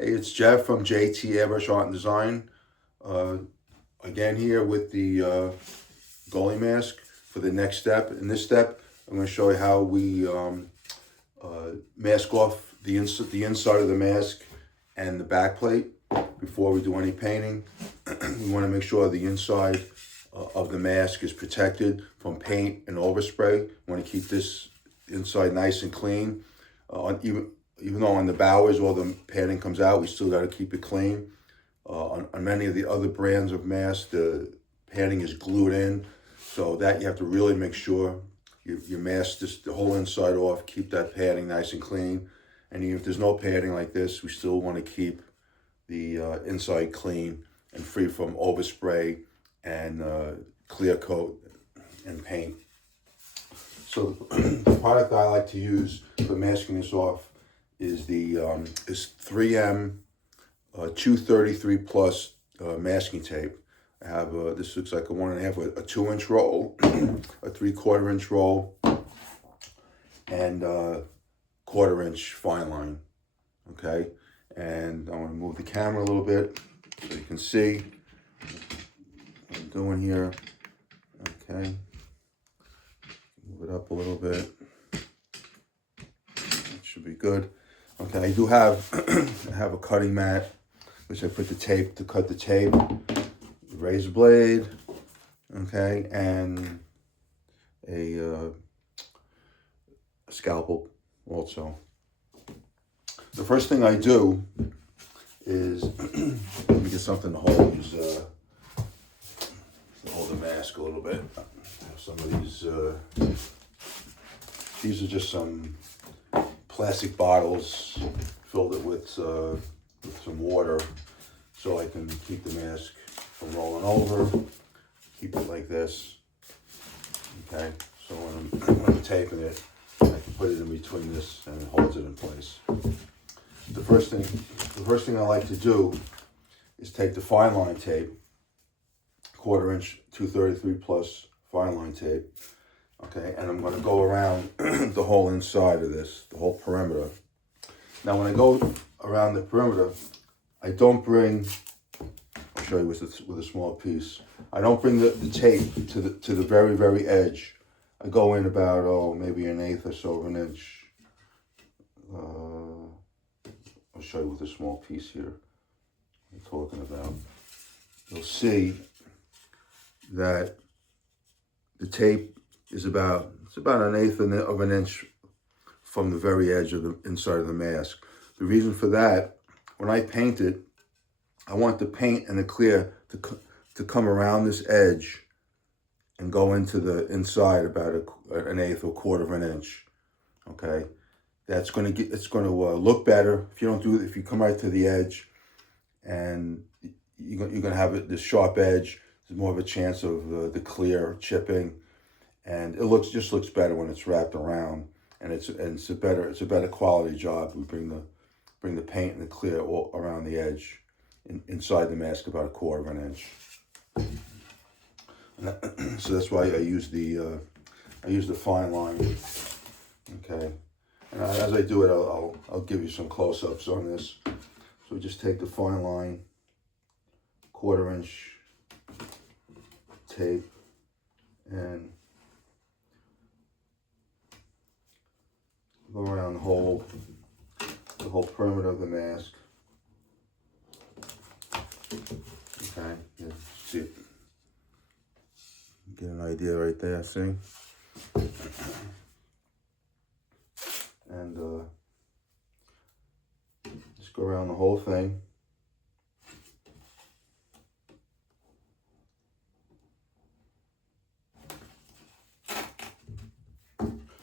Hey, it's Jeff from JT Airbrush Art and Design. Uh, Again here with the goalie mask for the next step. In this step, I'm going to show you how we mask off the inside of the mask and the back plate before we do any painting. We want to make sure the inside of the mask is protected from paint and overspray. We want to keep this inside nice and clean. Even though on the bowers all the padding comes out, we still got to keep it clean. On many of the other brands of masks, the padding is glued in, so that you have to really make sure you mask the whole inside off, keep that padding nice and clean. And even if there's no padding like this, we still want to keep the inside clean and free from overspray and clear coat and paint. So the product I like to use for masking this off is the 3M 233 plus masking tape. I have this looks like a 1.5, a 2-inch roll, a 3/4 inch roll, and 1/4 inch fine line. Okay, and I want to move the camera a little bit so you can see what I'm doing here. Okay, move it up a little bit. That should be good. Okay, I do have I have a cutting mat, which I put the tape to cut the tape, razor blade, okay, and a scalpel also. The first thing I do is let me get something to hold the mask a little bit. I have some of these are just some plastic bottles, filled it with some water so I can keep the mask from rolling over. Keep it like this. Okay, so when I'm taping it, I can put it in between this and it holds it in place. The first thing I like to do is take the fine line tape, 1/4 inch 233 plus fine line tape. Okay, and I'm going to go around the whole inside of this, the whole perimeter. Now, when I go around the perimeter, I don't bring, I'll show you with a small piece. I don't bring the tape to the very, very edge. I go in about, maybe 1/8 or so of an inch. I'll show you with a small piece here I'm talking about. You'll see that the tape is about 1/8 of an inch from the very edge of the inside of the mask. The reason for that, when I paint it, I want the paint and the clear to come around this edge and go into the inside about 1/8 or 1/4 of an inch. Okay, that's going to look better if you don't do it. If you come right to the edge, and you're going to have this sharp edge, there's more of a chance of the clear chipping. And it just looks better when it's wrapped around, and it's a better quality job. We bring the paint and the clear all around the edge, inside the mask about 1/4 of an inch. So that's why I use the fine line. Okay, and as I do it, I'll give you some close-ups on this. So just take the fine line, 1/4 inch tape, and go around the whole perimeter of the mask. Okay, yeah, see it. Get an idea right there, see? And just go around the whole thing.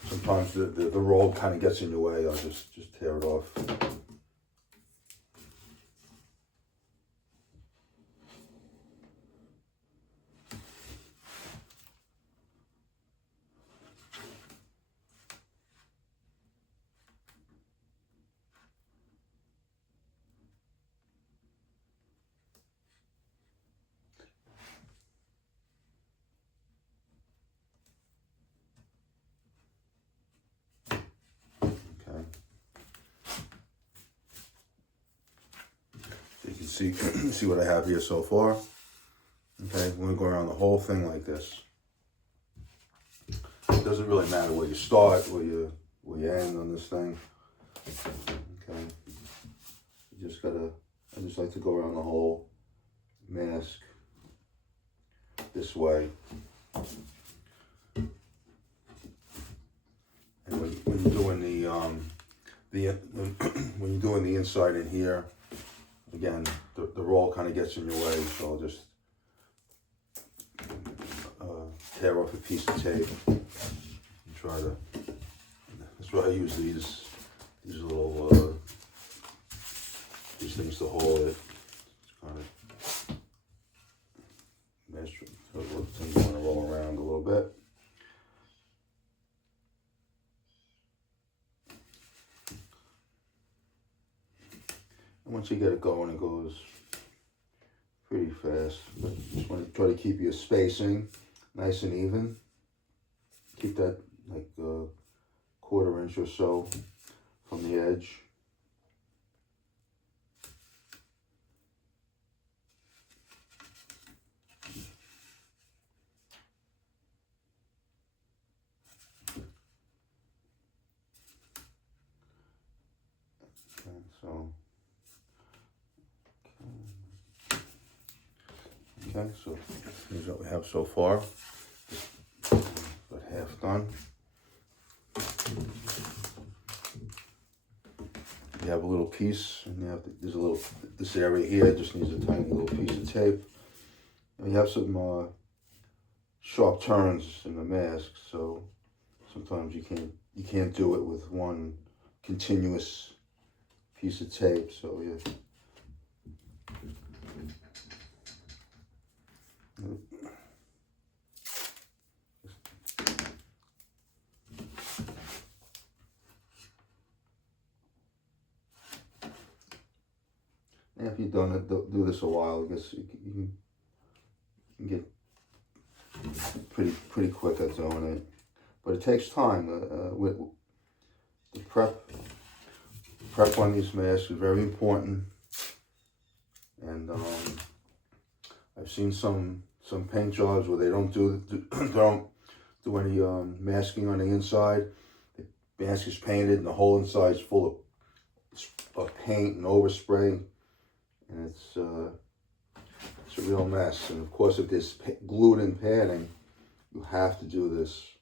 Sometimes the roll kind of gets in your way. I'll just tear it off. Okay. see see what I have here so far. Okay, we're gonna go around the whole thing like this. It doesn't really matter where you start, where you end on this thing. Okay, you just gotta. I just like to go around the whole mask this way. And when you're doing when you're doing the inside in here, again, the roll kind of gets in your way, so I'll just tear off a piece of tape and try to. That's why I use these little these things to hold it. It's kind of measure. So things want to roll around a little bit. And once you get it going, it goes pretty fast. But you just want to try to keep your spacing nice and even. Keep that like a 1/4 inch or so from the edge. Okay, so. Okay, so here's what we have so far. About half done. You have a little piece, and you have there's a little. This area here just needs a tiny little piece of tape. And you have some sharp turns in the mask, so sometimes you can't do it with one continuous piece of tape. So yeah. After you've done it, do this a while, I guess you can get pretty quick at doing it. But it takes time. With the prep on these masks is very important. And I've seen some paint jobs where they don't do any masking on the inside. The mask is painted and the whole inside is full of paint and overspray. And it's a real mess. And of course, if there's glued in padding, you have to do this.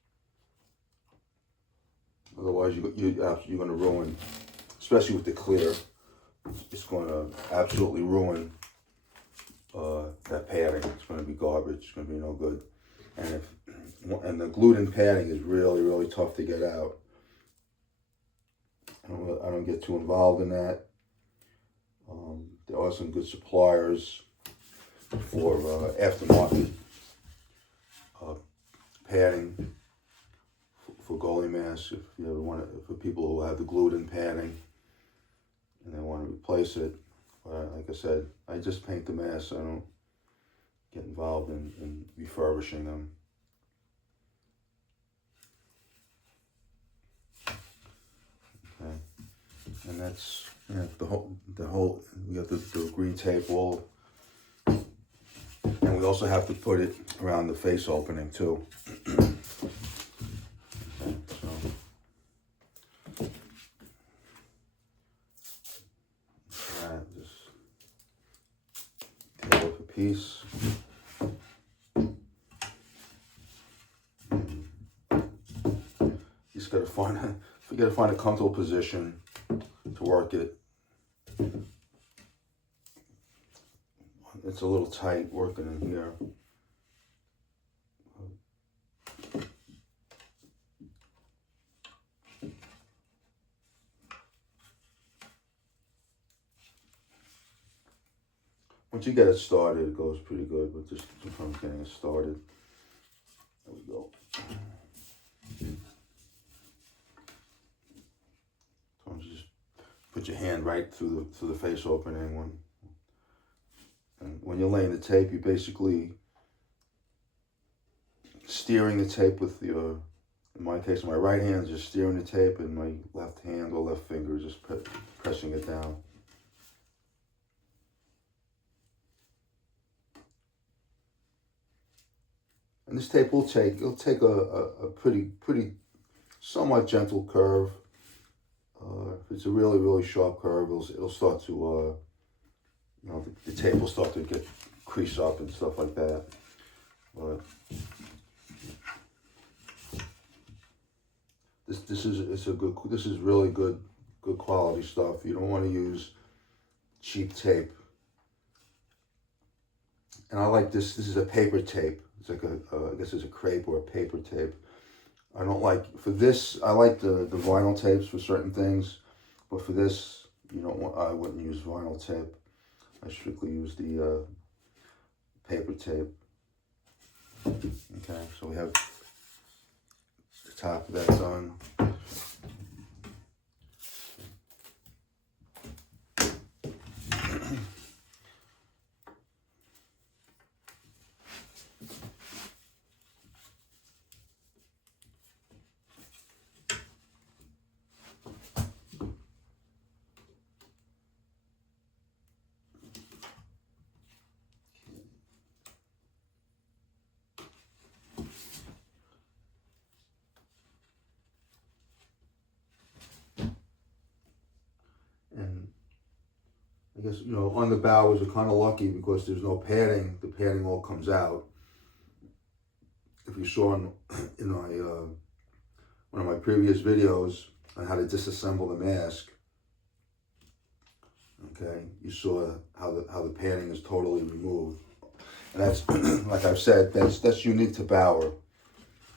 Otherwise, you're going to ruin, especially with the clear. It's going to absolutely ruin that padding. It's going to be garbage. It's going to be no good. And the glued in padding is really tough to get out. I don't get too involved in that. There are some good suppliers for aftermarket padding for goalie masks. If you ever want it, for people who have the glued-in padding and they want to replace it. But like I said, I just paint the masks. I don't get involved in refurbishing them. Okay, and that's. Yeah, the whole, we got the green tape all, and we also have to put it around the face opening too. Okay, so, just take off a piece. You just gotta find a comfortable position to work it. It's a little tight working in here. Once you get it started, it goes pretty good, but just sometimes getting it started. There we go. Sometimes you just put your hand right through the face opening. And when you're laying the tape, you're basically steering the tape with your, in my case, my right hand is just steering the tape, and my left hand or left finger is just pressing it down. And this tape it'll take a pretty somewhat gentle curve. If it's a really sharp curve, it'll start to the tape will start to get crease up and stuff like that. But this is really good quality stuff. You don't want to use cheap tape. And I like this. This is a paper tape. It's like I guess it's a crepe or a paper tape. I don't like, for this, I like the vinyl tapes for certain things, but for this, I wouldn't use vinyl tape. I strictly use the paper tape. Okay, so we have the top of that done. And I guess, on the bows are kind of lucky because there's no padding. The padding all comes out. If you saw in my one of my previous videos on how to disassemble the mask, okay, you saw how the padding is totally removed. And that's, like I've said, that's unique to Bauer.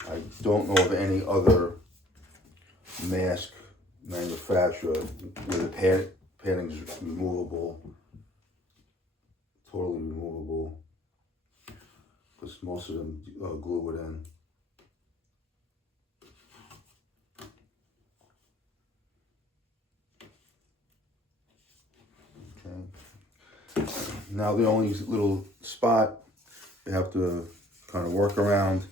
I don't know of any other mask manufacturer where the padding is removable, totally removable, because most of them glue it in. Okay. Now the only little spot you have to kind of work around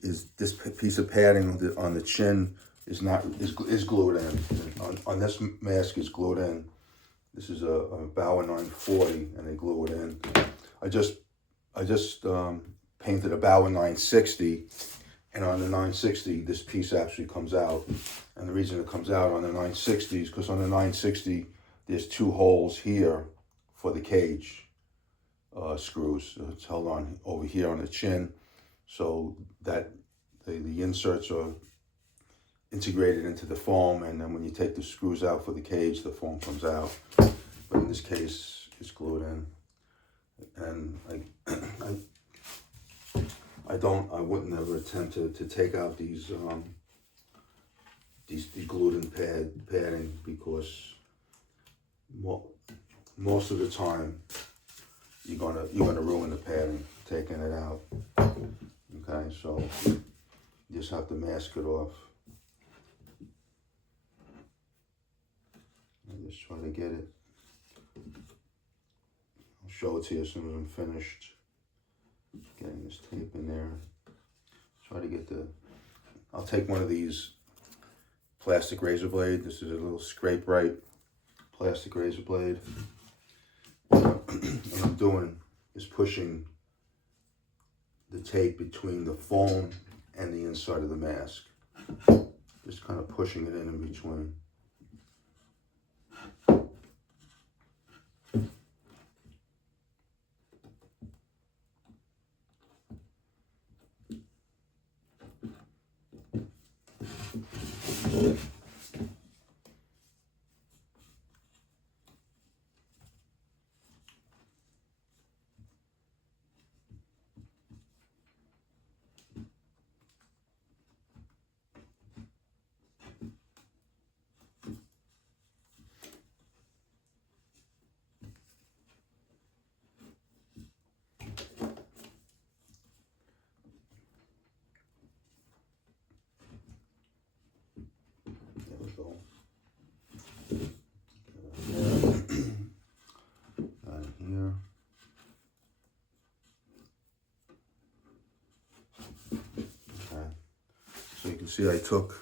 is this piece of padding on the chin is glued in. On this mask is glued in. This is a Bauer 940, and they glue it in. I just painted a Bauer 960, and on the 960 this piece actually comes out. And the reason it comes out on the 960 is because on the 960 there's two holes here for the cage screws. It's held on over here on the chin, so that the inserts are integrated into the foam, and then when you take the screws out for the cage, the foam comes out. But in this case, it's glued in, and I wouldn't ever attempt to take out these glued in padding, because most of the time you're gonna ruin the padding taking it out. Okay, so you just have to mask it off. And just try to get it. I'll show it to you as soon as I'm finished getting this tape in there. Try to get I'll take one of these plastic razor blade. This is a little scrape right plastic razor blade. What I'm doing is pushing the tape between the foam and the inside of the mask. Just kind of pushing it in between. Here. Okay. So you can see I took,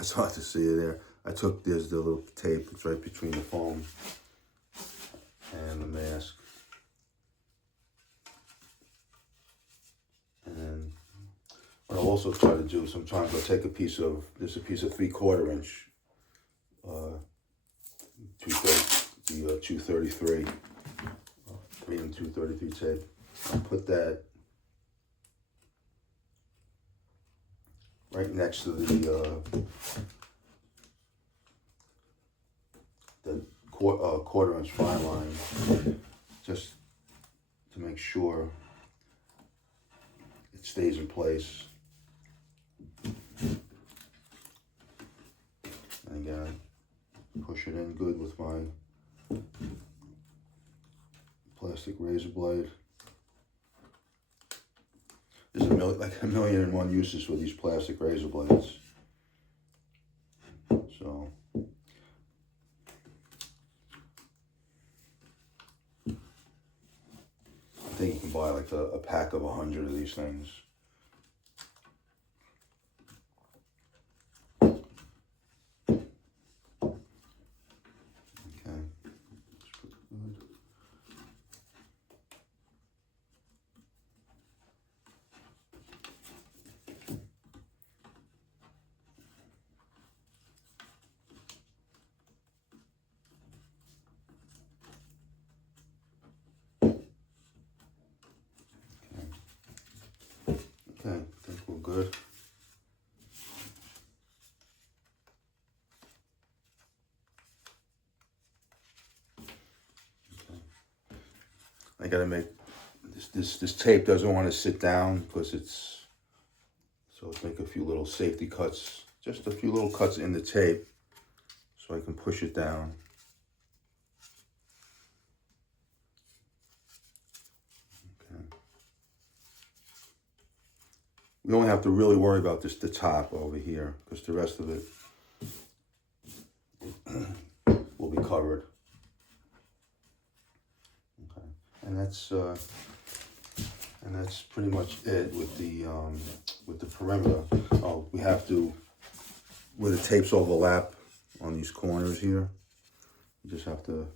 it's hard to see it there. I took the little tape, it's right between the foam in the mask. And what I'll also try to do sometimes, I'll take a piece of 3/4 inch, 233, 233 tape. I'll put that right next to the quarter inch fine line, just to make sure it stays in place. And again, push it in good with my plastic razor blade. There's like a million and one uses for these plastic razor blades. So I think you can buy like a pack of 100 of these things. Okay, I think we're good. Okay. I gotta make this tape doesn't want to sit down because so let's make a few little safety cuts, just a few little cuts in the tape so I can push it down. We only have to really worry about the top over here, because the rest of it will be covered. Okay, and that's pretty much it with the perimeter. Oh, we have to, where the tapes overlap on these corners here, you just have to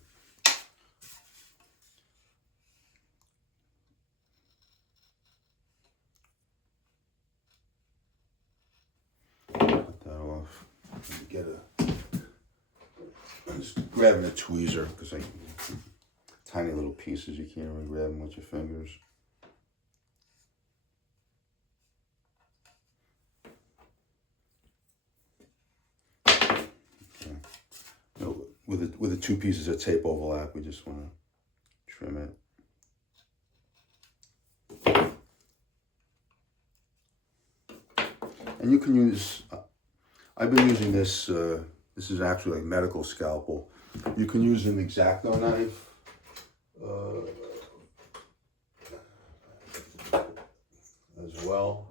cut that off. I'm just grabbing a tweezer, because tiny little pieces, you can't really grab them with your fingers. Okay. No, with the two pieces of tape overlap, we just want to trim it. And you can use, I've been using this, this is actually like medical scalpel. You can use an X-Acto knife. As well.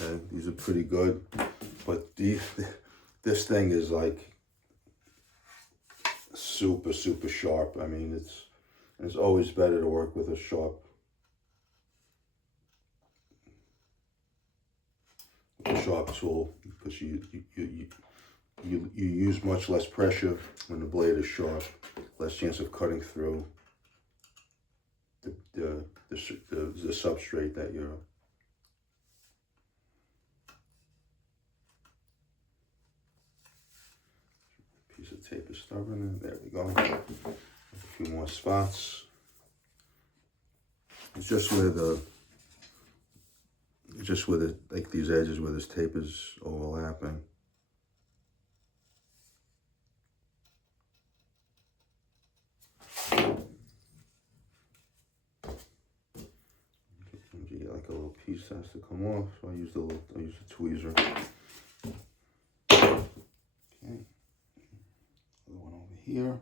Okay, these are pretty good, but this thing is like super sharp. I mean, it's always better to work with a sharp tool, because you use much less pressure when the blade is sharp, less chance of cutting through the substrate that you're. Piece of tape is stubborn, and there we go. A few more spots. It's just where like these edges where this tape is overlapping. You get like a little piece that has to come off, so I use the tweezer. Okay, other one over here.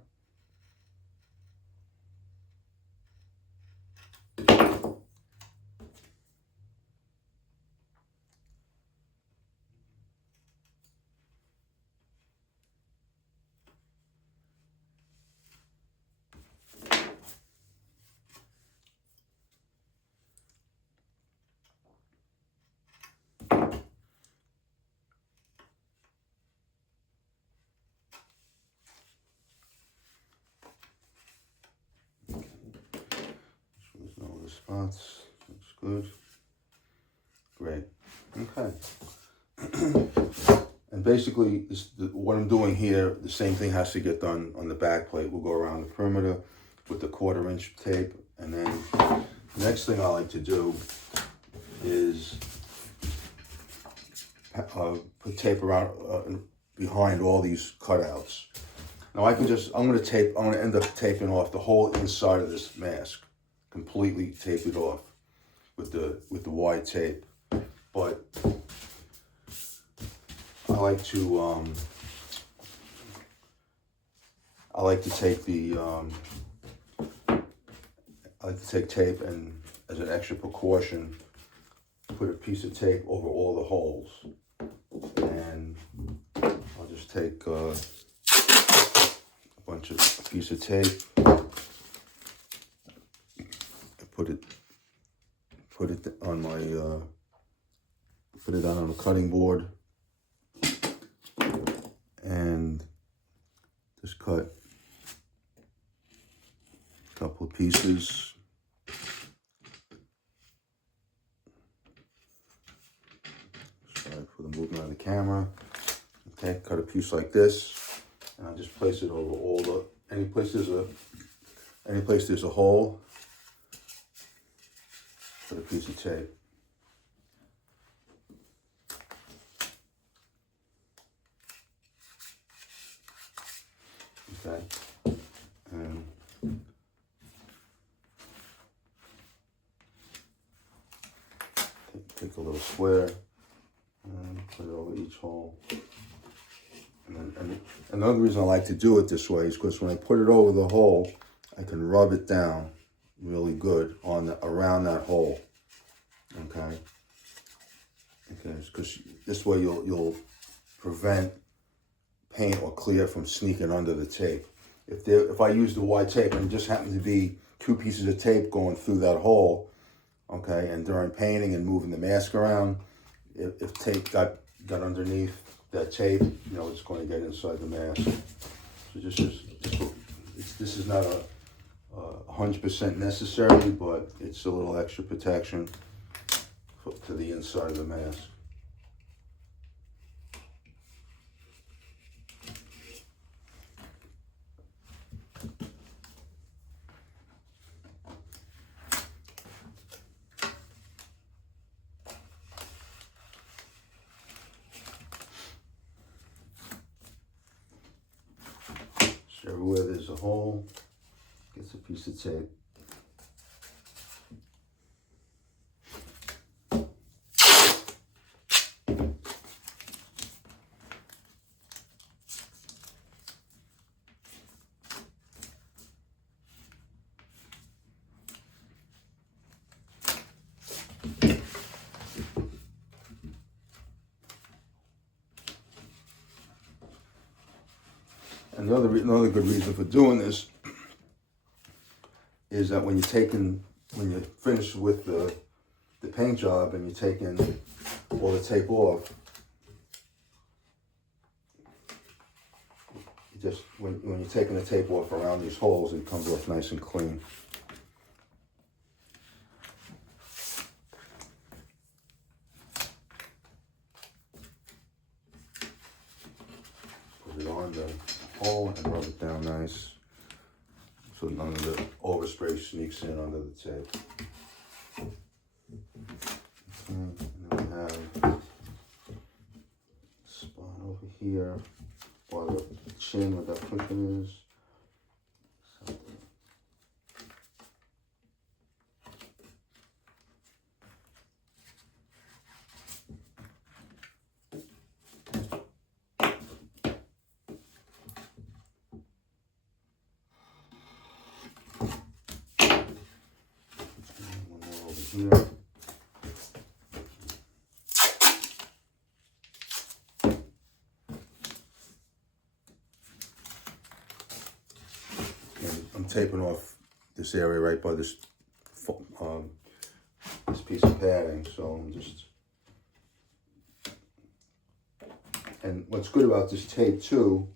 spots. Looks good. Great. Okay. And basically, what I'm doing here, the same thing has to get done on the back plate. We'll go around the perimeter with the 1/4 inch tape, and then the next thing I like to do is put tape around behind all these cutouts. Now I'm going to end up taping off the whole inside of this mask, completely tape it off with the wide tape. But I like to take tape and, as an extra precaution, put a piece of tape over all the holes. And I'll just take a piece of tape, put it on my put it down on the cutting board, and just cut a couple of pieces. Sorry for the movement of the camera. Okay, cut a piece like this, and I just place it over any place there's a hole. Put a piece of tape. Okay, and take a little square and put it over each hole. And another reason I like to do it this way is because when I put it over the hole, I can rub it down really good around that hole. Okay, because this way you'll prevent paint or clear from sneaking under the tape. If I use the wide tape and it just happens to be 2 pieces of tape going through that hole, okay, and during painting and moving the mask around, if tape got underneath that tape, it's going to get inside the mask. So this is not 100% necessary, but it's a little extra protection to the inside of the mask. So everywhere there's a hole, gets a piece of tape. Another good reason for doing this is that when you're finished with the paint job and you're taking all the tape off, when you're taking the tape off around these holes, it comes off nice and clean. Put it on the hole and rub it down nice so none of the overspray sneaks in under the tape. Okay, and then we have a spot over here where the chin where that cushion is. Here. And I'm taping off this area right by this piece of padding, so I'm just. And what's good about this tape too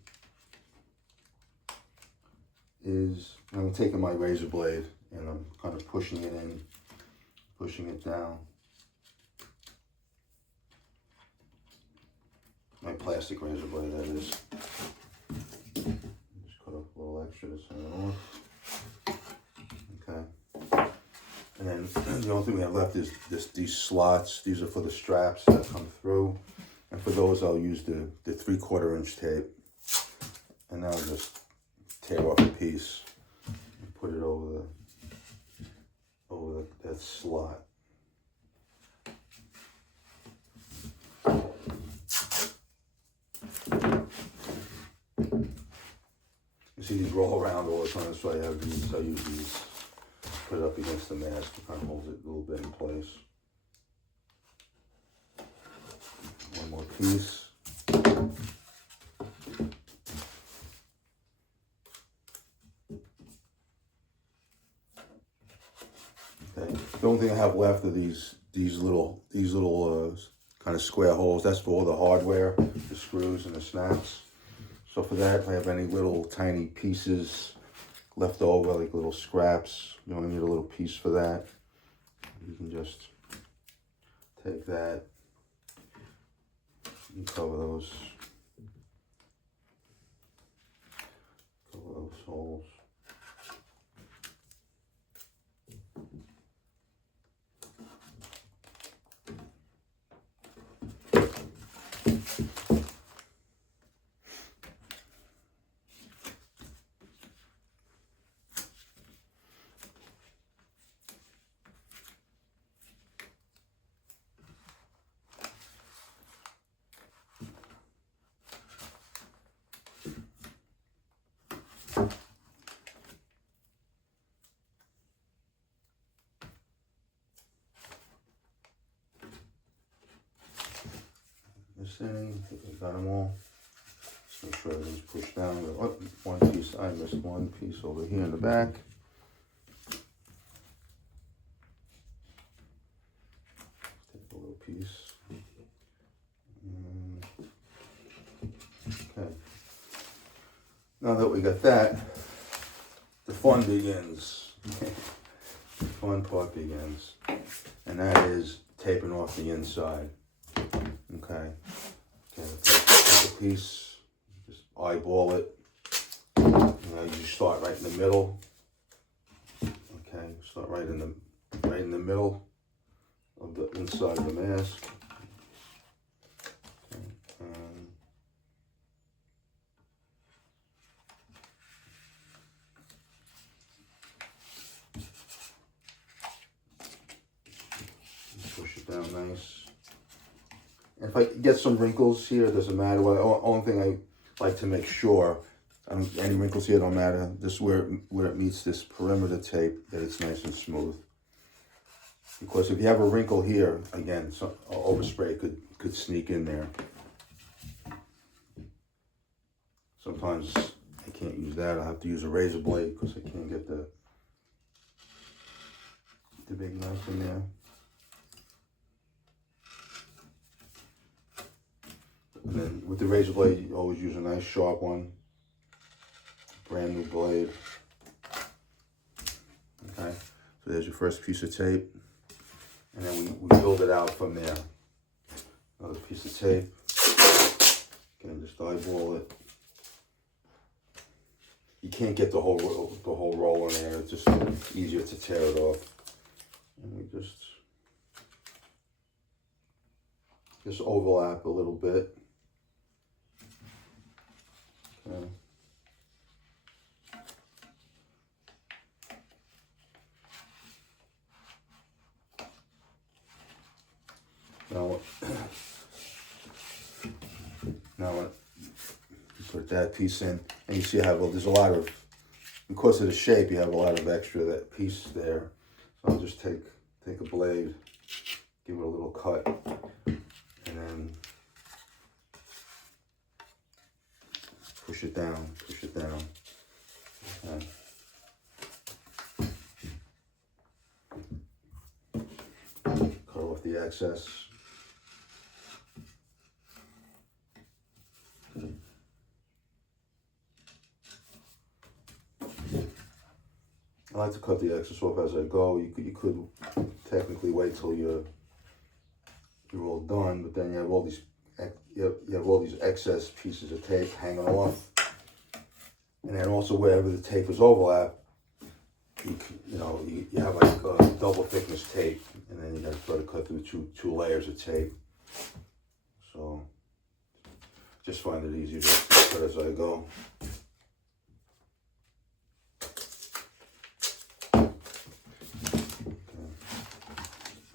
is I'm taking my razor blade and I'm kind of pushing it in pushing it down. My plastic razor blade, that is. Just cut off a little extra to sand it off. Okay. And then the only thing we have left is these slots. These are for the straps that come through. And for those, I'll use the 3/4 inch tape. And now I'll just tear off a piece and put it over that slot. You see these roll around all the time, so I have these. I use these. Put it up against the mask to kind of hold it a little bit in place. One more piece. Okay. The only thing I have left are these little kind of square holes. That's for all the hardware, the screws and the snaps. So for that, if I have any little tiny pieces left over, like little scraps, you only need a little piece for that. You can just take that and cover those holes. Missing, I think I got them all. Just make sure everything's pushed down. Oh, one piece, I missed one piece over here in the back. Take a little piece. Okay. Now that we got that, the fun begins. The fun part begins. And that is taping off the inside. Okay. Take a piece, just eyeball it. You start right in the middle. Okay, start right in the middle of the inside of the mask. Okay. Push it down nice. If I get some wrinkles here, it doesn't matter. Well, the only thing I like to make sure, any wrinkles here don't matter. Just where it meets this perimeter tape, that it's nice and smooth. Because if you have a wrinkle here, again, overspray could sneak in there. Sometimes I can't use that. I have to use a razor blade because I can't get the big knife in there. And then with the razor blade, you always use a nice sharp one. Brand new blade. Okay, so there's your first piece of tape. And then we build it out from there. Another piece of tape. Again, just eyeball it. You can't get the whole roll in there. It's just easier to tear it off. And we just overlap a little bit. Okay. Now you put that piece in, and you see there's a lot of, because of the shape, you have a lot of extra, that piece there. So I'll just take a blade, give it a little cut, and then push it down. Okay. Cut off the excess. I like to cut the excess off as I go. You could technically wait till you're all done, but then you have all these excess pieces of tape hanging off, and then also wherever the tape is overlap, you have like double thickness tape, and then you got to try to cut through two layers of tape. So just find it easier to cut as I go.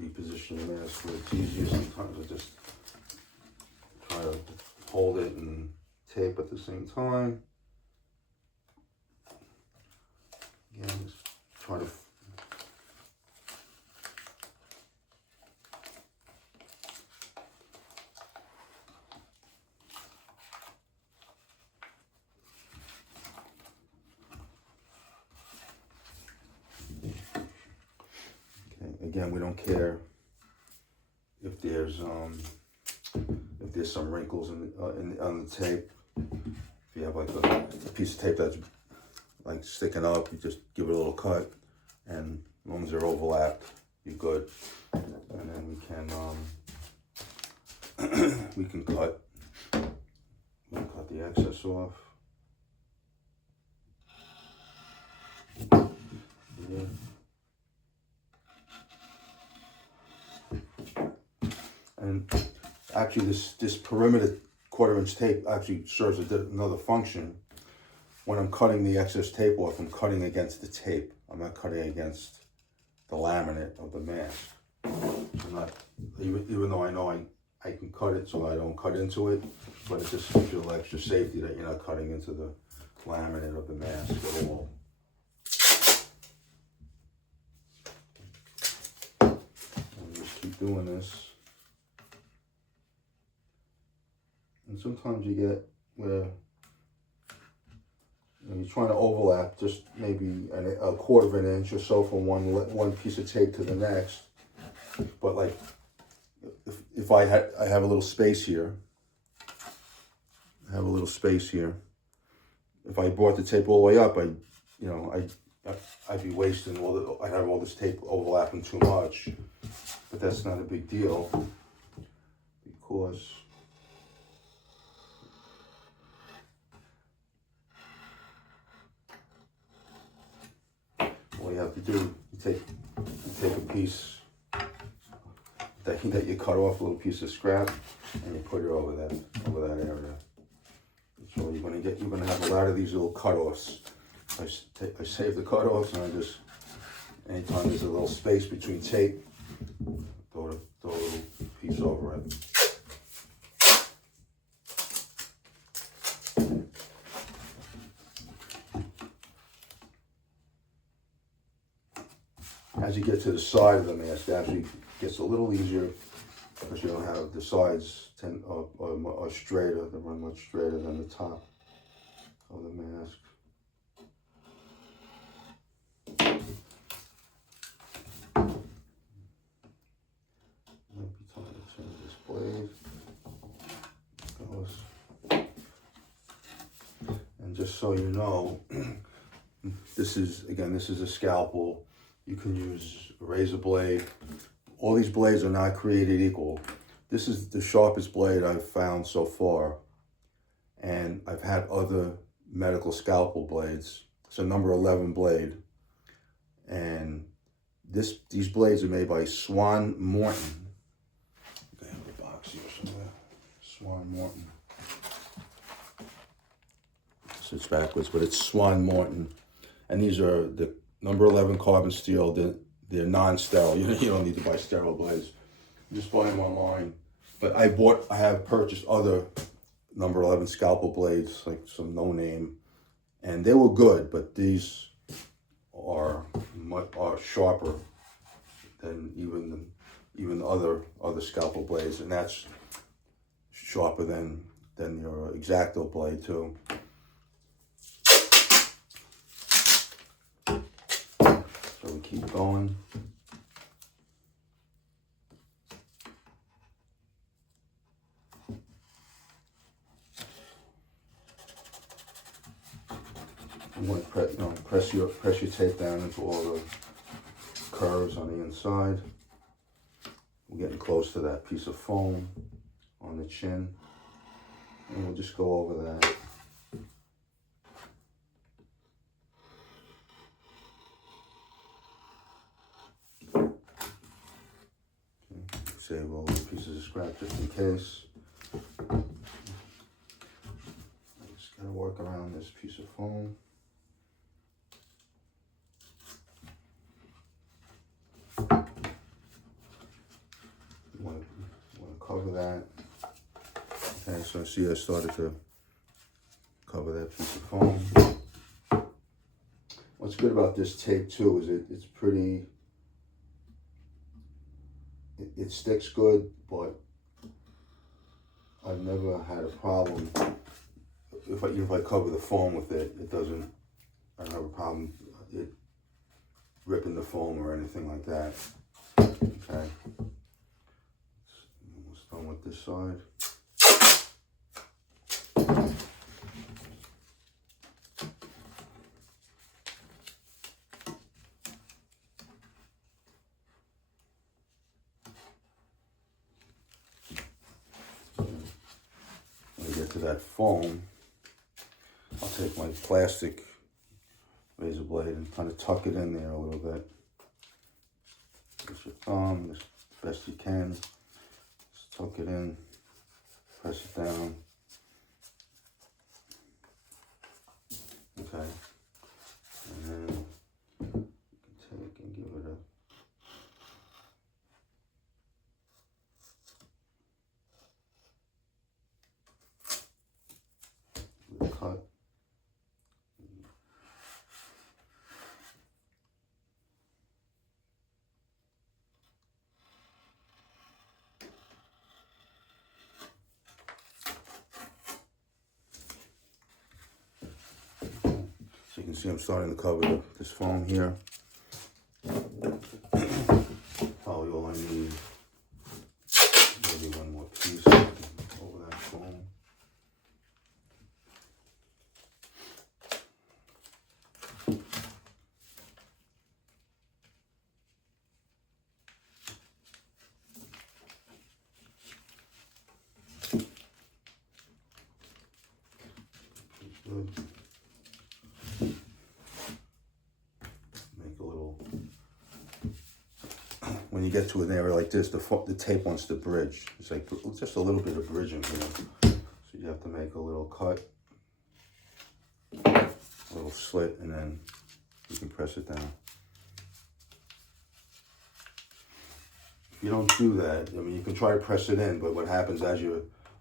Reposition the mask where it's easier. Sometimes I just try to hold it and tape at the same time. Again, just try to again, we don't care if there's some wrinkles on the tape. If you have like a piece of tape that's like sticking up, you just give it a little cut, and as long as they're overlapped, you're good. And then we can cut the excess off. Yeah. And actually this perimeter 1/4 inch tape actually serves another function. When I'm cutting the excess tape off, I'm cutting against the tape. I'm not cutting against the laminate of the mask. I'm not, even though I know I can cut it so I don't cut into it, but it just gives you a little extra safety that you're not cutting into the laminate of the mask at all. And just keep doing this. And sometimes you get where you're trying to overlap just maybe a 1/4 inch or so from one piece of tape to the next. But like, if I have a little space here, If I brought the tape all the way up, I'd be wasting I'd have all this tape overlapping too much. But that's not a big deal because all you have to do, you take a piece that you cut off, a little piece of scrap, and you put it over that area. So you're gonna have a lot of these little cutoffs. I save the cutoffs, and I just, anytime there's a little space between tape, throw a little piece over it. As you get to the side of the mask, it actually gets a little easier because you don't have the sides are straighter. They run much straighter than the top of the mask. Might be time to change this blade. And just so you know, this is a scalpel. You can use a razor blade. All these blades are not created equal. This is the sharpest blade I've found so far. And I've had other medical scalpel blades. It's a number 11 blade. And these blades are made by Swan Morton. I have a box here somewhere. Swan Morton. So it's backwards, but it's Swan Morton. And these are the number 11 carbon steel. They're non-sterile. You don't need to buy sterile blades. You just buy them online. But I have purchased other number 11 scalpel blades, like some no-name, and they were good, but these are sharper than even other scalpel blades, and that's sharper than your X-Acto blade too. So we keep going. You want to press your tape down into all the curves on the inside. We're getting close to that piece of foam on the chin, and we'll just go over that. Okay. Save all the pieces of scrap just in case. Just gotta work around this piece of foam. You want to cover that. Okay, so I see I started to cover that piece of foam. What's good about this tape too is it's pretty, it sticks good, but I've never had a problem. If I cover the foam with it, I don't have a problem it ripping the foam or anything like that. Okay. Almost done with this side. When I get to that foam, I'll take my plastic razor blade and kind of tuck it in there a little bit. Use your thumb as best you can. Just tuck it in, press it down. Okay. And then you can take and give it a cut. So you can see I'm starting to cover this foam here. Probably all I need, maybe one more piece over that foam. Good. Make a little, when you get to an area like this, the tape wants to bridge. It's like just a little bit of bridging here. So you have to make a little cut, a little slit, and then you can press it down. If you don't do that, I mean, you can try to press it in, but what happens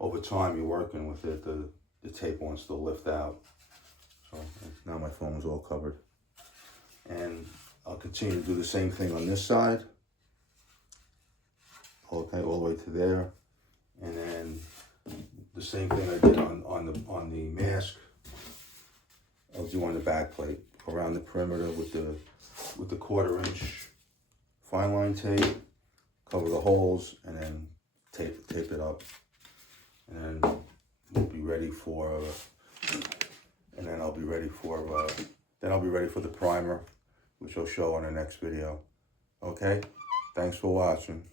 over time you're working with it, the tape wants to lift out. So now my foam is all covered. And I'll continue to do the same thing on this side. Okay, all the way to there. And then the same thing I did on the mask, I'll do on the back plate. Around the perimeter with the 1/4" fine line tape, cover the holes, and then tape it up. And then we'll be ready for I'll be ready for the primer, which I'll show on the next video. Okay? Thanks for watching.